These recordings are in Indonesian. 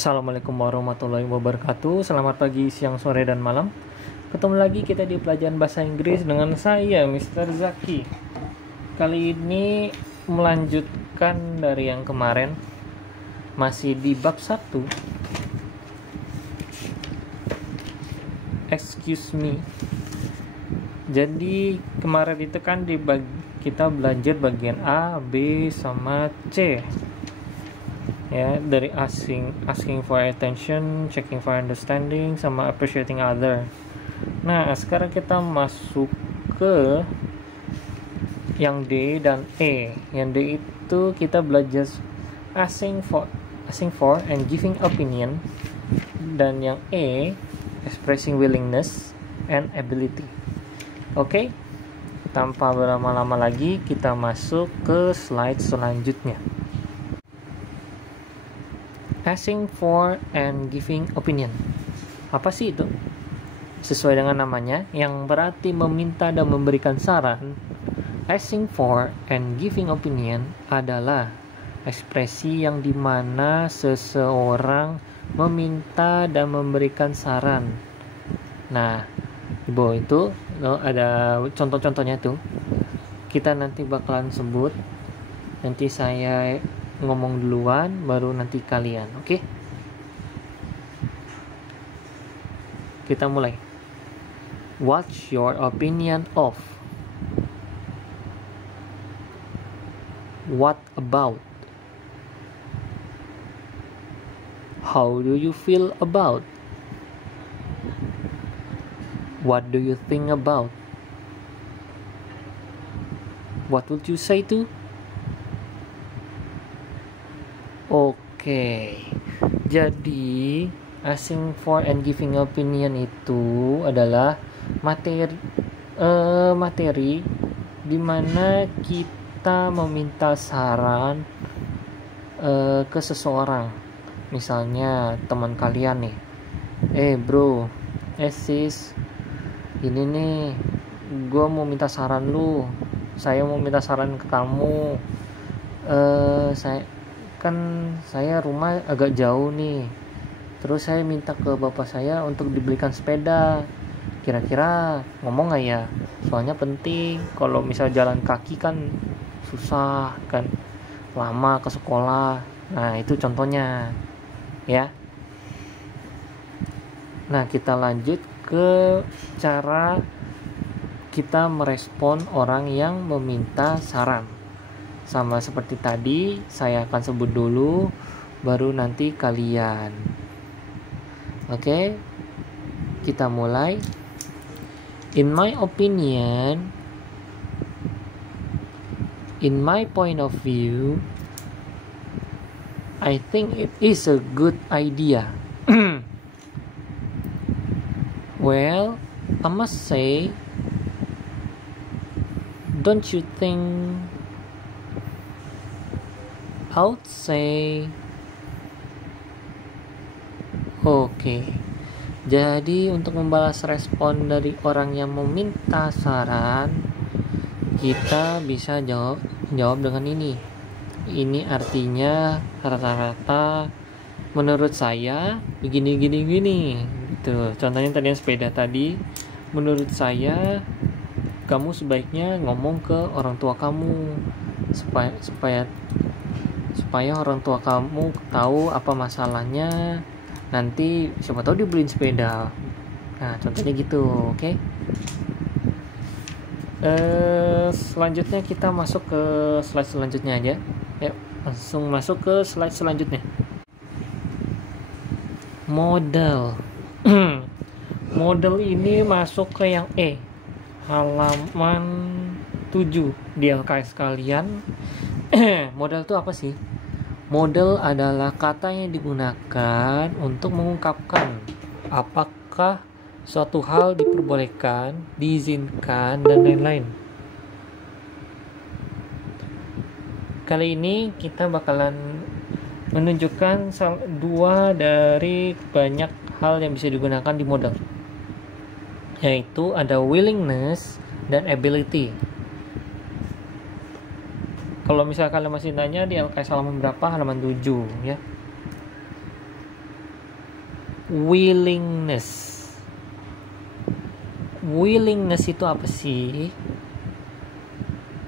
Assalamualaikum warahmatullahi wabarakatuh. Selamat pagi, siang, sore, dan malam. Ketemu lagi kita di pelajaran bahasa Inggris dengan saya, Mr. Zaki. Kali ini melanjutkan dari yang kemarin, masih di bab 1. Excuse me. Jadi kemarin itu kan kita belajar bagian A, B, sama C. Ya, dari asking for attention, checking for understanding, sama appreciating other. Nah, sekarang kita masuk ke yang D dan E. Yang D itu kita belajar asking for and giving opinion, dan yang E expressing willingness and ability. Oke, tanpa berlama-lama lagi kita masuk ke slide selanjutnya. Asking for and giving opinion. Apa sih itu? Sesuai dengan namanya, yang berarti meminta dan memberikan saran. Asking for and giving opinion adalah ekspresi yang dimana seseorang meminta dan memberikan saran. Nah, di bawah itu ada contoh-contohnya tuh. Kita nanti bakalan sebut. Nanti saya ngomong duluan, baru nanti kalian, oke? Kita mulai. What's your opinion of? What about? How do you feel about? What do you think about? What would you say to? Oke, jadi asking for and giving opinion itu adalah materi di mana kita meminta saran ke seseorang. Misalnya teman kalian nih, bro, sis, ini nih, gue mau minta saran lu, saya mau minta saran ke kamu. Saya rumah agak jauh nih, terus saya minta ke bapak saya untuk dibelikan sepeda. Kira-kira ngomong gak ya? Soalnya penting. Kalau misal jalan kaki kan susah kan, lama ke sekolah. Nah, itu contohnya ya. Nah, kita lanjut ke cara kita merespon orang yang meminta saran. Sama seperti tadi, saya akan sebut dulu, baru nanti kalian. Oke, kita mulai. In my opinion, in my point of view, I think it is a good idea. Well, I must say, don't you think? I would say, oke. Jadi untuk membalas respon dari orang yang meminta saran, kita bisa jawab dengan ini. Ini artinya rata-rata menurut saya begini. Gitu. Contohnya tadi yang sepeda tadi, menurut saya kamu sebaiknya ngomong ke orang tua kamu supaya orang tua kamu tahu apa masalahnya, nanti siapa tahu dibeliin sepeda. Nah, contohnya gitu, oke? Selanjutnya kita masuk ke slide selanjutnya aja. Yuk, langsung masuk ke slide selanjutnya. Model. Model ini masuk ke yang E, halaman 7 di LKS kalian. Model itu apa sih? Model adalah kata yang digunakan untuk mengungkapkan apakah suatu hal diperbolehkan, diizinkan, dan lain-lain. Kali ini kita bakalan menunjukkan dua dari banyak hal yang bisa digunakan di model, yaitu ada willingness dan ability. Kalau misalkan kalian masih nanya di LKS halaman berapa, halaman 7 ya. willingness. Willingness itu apa sih?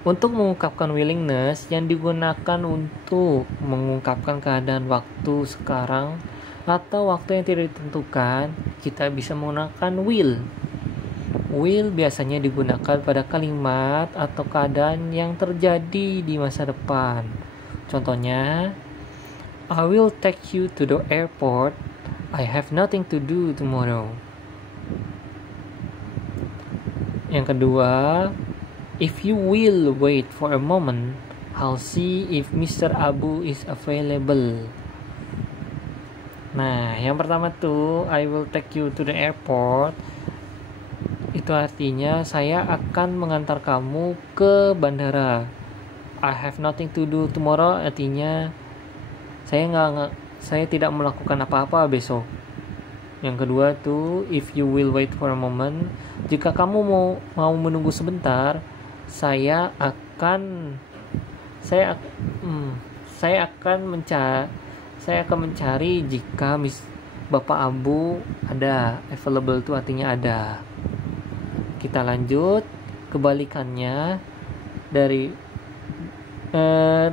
Untuk mengungkapkan willingness yang digunakan untuk mengungkapkan keadaan waktu sekarang atau waktu yang tidak ditentukan, kita bisa menggunakan will. Will biasanya digunakan pada kalimat atau keadaan yang terjadi di masa depan. Contohnya, I will take you to the airport. I have nothing to do tomorrow. Yang kedua, if you will wait for a moment, I'll see if Mr. Abu is available. Nah, yang pertama tuh, I will take you to the airport. Itu artinya saya akan mengantar kamu ke bandara. I have nothing to do tomorrow artinya saya tidak melakukan apa-apa besok. Yang kedua tuh, if you will wait for a moment, jika kamu mau menunggu sebentar, saya akan mencari jika Bapak Abu ada. Available itu artinya ada. Kita lanjut, kebalikannya dari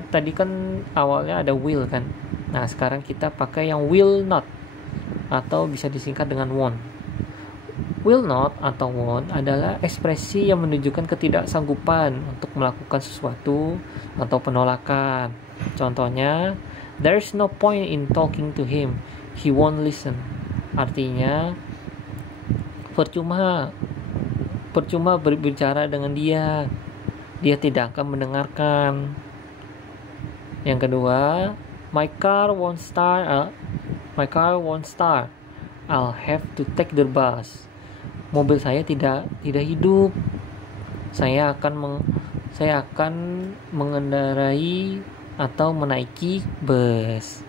tadi kan awalnya ada will kan. Nah, sekarang kita pakai yang will not atau bisa disingkat dengan won't. Will not atau won't adalah ekspresi yang menunjukkan ketidaksanggupan untuk melakukan sesuatu atau penolakan. Contohnya, there's no point in talking to him, he won't listen. Artinya, percuma berbicara dengan dia tidak akan mendengarkan. Yang kedua, my car won't start. I'll have to take the bus. Mobil saya tidak hidup. Saya akan mengendarai atau menaiki bus.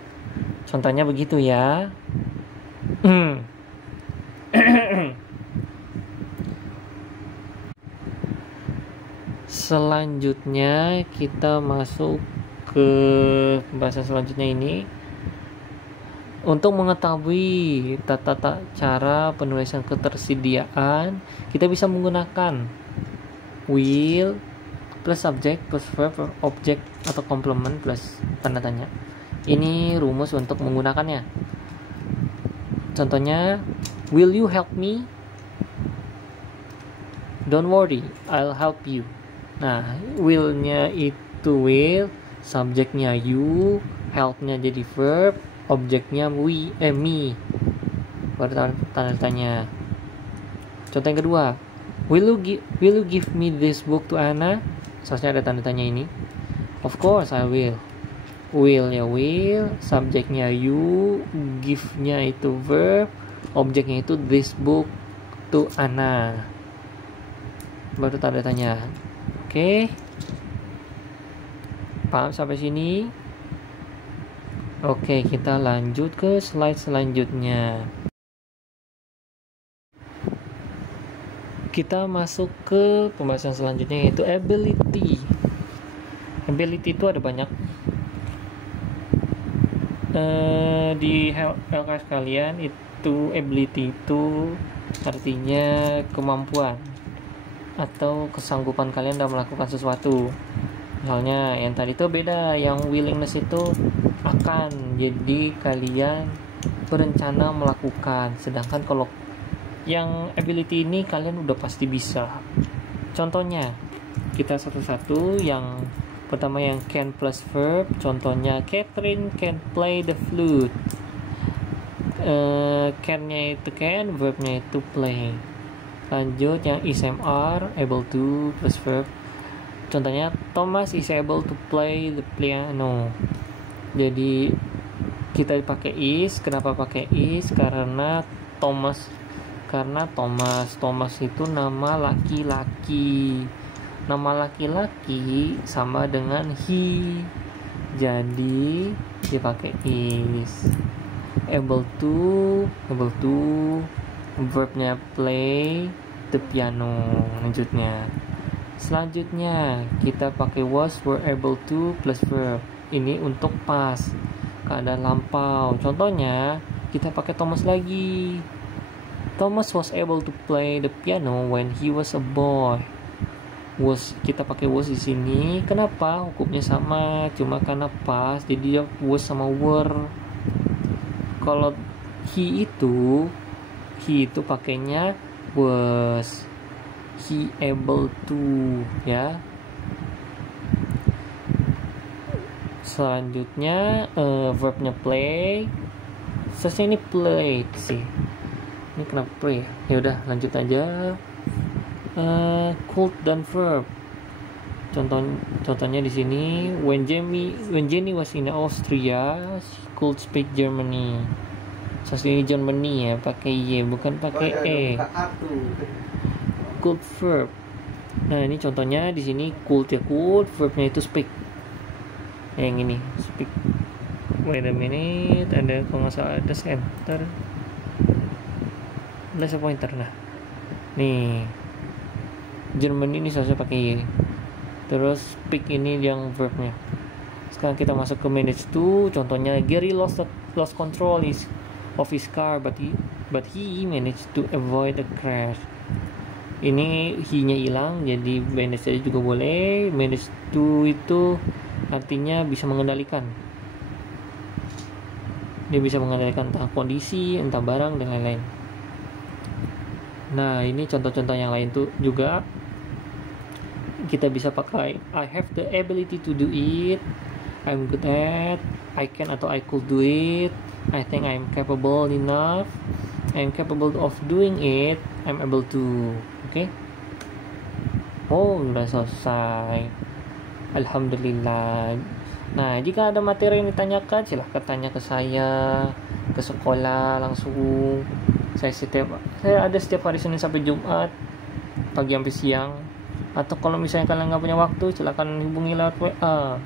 Contohnya begitu ya. Selanjutnya kita masuk ke pembahasan selanjutnya ini. Untuk mengetahui tata cara penulisan ketersediaan, kita bisa menggunakan will plus subject plus verb, object atau complement plus tanda tanya. Ini rumus untuk menggunakannya. Contohnya, will you help me? Don't worry, I'll help you. Nah, will-nya itu will, subjeknya you, help-nya jadi verb, objeknya me. Baru tanda tanya. Contoh yang kedua, will you give me this book to Anna? Seharusnya ada tanda tanya ini. Of course I will. Will-nya will, subjeknya you, give-nya itu verb, objeknya itu this book to Anna. Baru tanda tanya. Oke. Paham sampai sini? Oke, kita lanjut ke slide selanjutnya. Kita masuk ke pembahasan selanjutnya, yaitu ability. Ability itu ada banyak. Di LKS kalian itu ability itu artinya kemampuan atau kesanggupan kalian dalam melakukan sesuatu. Misalnya yang tadi itu beda, yang willingness itu akan, jadi kalian berencana melakukan, sedangkan kalau yang ability ini kalian udah pasti bisa. Contohnya kita satu-satu. Yang pertama yang can plus verb, contohnya Catherine can play the flute. Can-nya itu can, verb-nya itu play. Lanjut yang SMR, able to plus verb, contohnya Thomas is able to play the piano. Jadi kita pakai is. Kenapa pakai is? Karena Thomas itu nama laki-laki. Nama laki-laki sama dengan he. Jadi dipakai is. Able to verbnya play the piano. Selanjutnya kita pakai was, were able to plus verb. Ini untuk past, keadaan lampau. Contohnya, kita pakai Thomas lagi. Thomas was able to play the piano when he was a boy. Kita pakai was di sini. Kenapa? Hukumnya sama, cuma karena past, jadi dia was sama were. Kalau he itu pakainya was. He able to, ya. Selanjutnya verbnya play. Seharusnya ini played sih. Ini kenapa play? Ya udah lanjut aja. Could dan verb. Contohnya di sini, when Jenny was in Austria, she could speak Germany. Seharusnya ini Germany ya, pakai y bukan pakai e. Could verb. Nah ini contohnya di sini could ya, could verbnya itu speak. Yang ini speak. Wait a minute, ada kalau nggak salah ada center, ada pointer. Nah nih German ini seharusnya pakai y. Terus speak ini yang verbnya. Sekarang kita masuk ke manage to. Contohnya Gary lost control of his car, but he managed to avoid a crash. Ini he-nya hilang, jadi manage aja juga boleh. Manage to itu artinya bisa mengendalikan. Dia bisa mengendalikan entah kondisi, entah barang, dan lain-lain. Nah ini contoh-contoh yang lain tuh juga kita bisa pakai I have the ability to do it, I'm good at, I can atau I could do it, I think I'm capable enough, I'm capable of doing it, I'm able to. Oke? Oh udah selesai, alhamdulillah. Nah jika ada materi yang ditanyakan silahkan tanya ke saya, ke sekolah langsung. Saya ada setiap hari Senin sampai Jumat, pagi sampai siang. Atau kalau misalnya kalian nggak punya waktu, silakan hubungi lewat WA.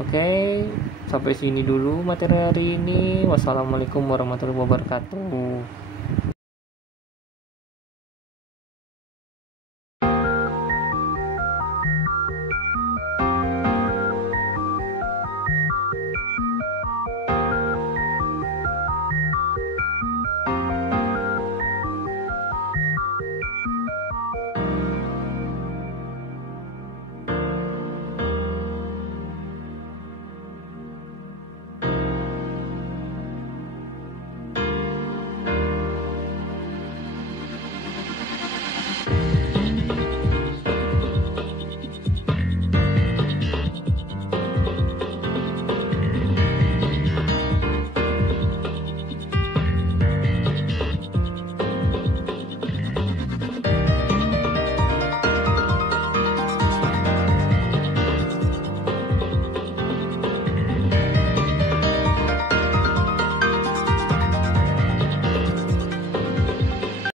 Oke, sampai sini dulu materi hari ini. Wassalamualaikum warahmatullahi wabarakatuh.